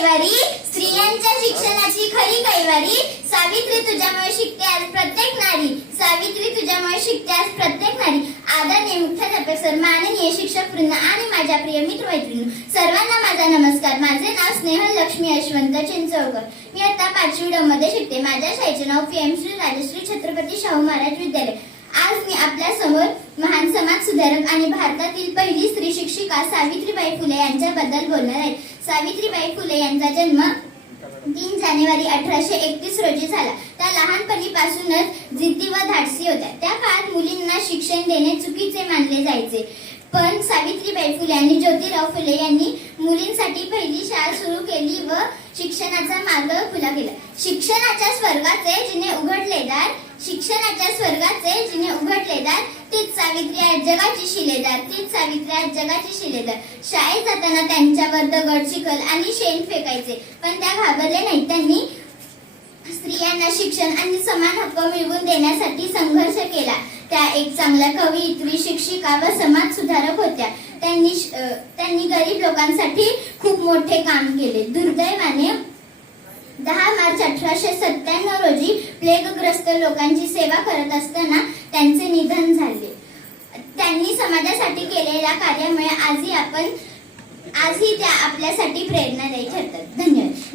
कैवारी, स्त्रियांच्या शिक्षणाची खरी कैवारी. सावित्री तुझ्यामुळे शिकते आज प्रत्येक नारी, सावित्री तुझ्यामुळे शिकते आज प्रत्येक नारी. आदरणीय मुख्याध्यापक सर, माननीय शिक्षक वृंद आणि माझ्या प्रिय मित्रमैत्रिणी, सर्वांना माझा नमस्कार. माझे नाव स्नेहल लक्ष्मी यशवंत चिंचवकर. मी आता 5वी ड मध्ये शिकते. माझ्या शाळेचे नाव पीएम श्री राजश्री छत्रपती शाहू महाराज विद्यालय. आज मी आपल्या समोर महान समाज सुधारक आणि भारतातील पहिली स्त्री शिक्षिका सावित्रीबाई फुले यांच्याबद्दल बोलणार आहे. सावित्रीबाई फुले यांचा जन्म 3 जानेवारी 1831 रोजी झाला. त्या लहानपणीपासूनच जिद्दी व धाडसी होत्या. त्या काळात मुलींना शिक्षण देणे चुकीचे मानले जायचे, पण सावित्रीबाई फुले आणि ज्योतिराव फुले यांनी मुलींसाठी पहिली शाळा सुरू केली व शिक्षणाचा मार्ग खुला केला. शिक्षणाच्या स्वर्गाचे जिने उघडले दार, शिक्षणाच्या स्वर्गाचे जिने उघडले दार, तीच सावित्री आज जगाची शिलेदार, तीच सावित्री आज जगाची शिलेदार. शाळेत जाताना त्यांच्यावर दगड, चिखल आणि शेण फेकायचे, पण त्या घाबरले नाही. त्यांनी स्त्रियांना शिक्षण आणि समान हक्क मिळवून देण्यासाठी संघर्ष केला. त्या एक चांगल्या कवयित्री, शिक्षिका व समाज सुधारक होत्या. त्यांनी गरीब लोकांसाठी खूप मोठे काम केले. दुर्दैवाने 10 मार्च 1897 रोजी प्लेगग्रस्त लोकांची सेवा करत असताना त्यांचे निधन झाले. त्यांनी समाजासाठी केलेल्या कार्यामुळे आजही त्या आपल्यासाठी प्रेरणादायी ठरतात. धन्यवाद.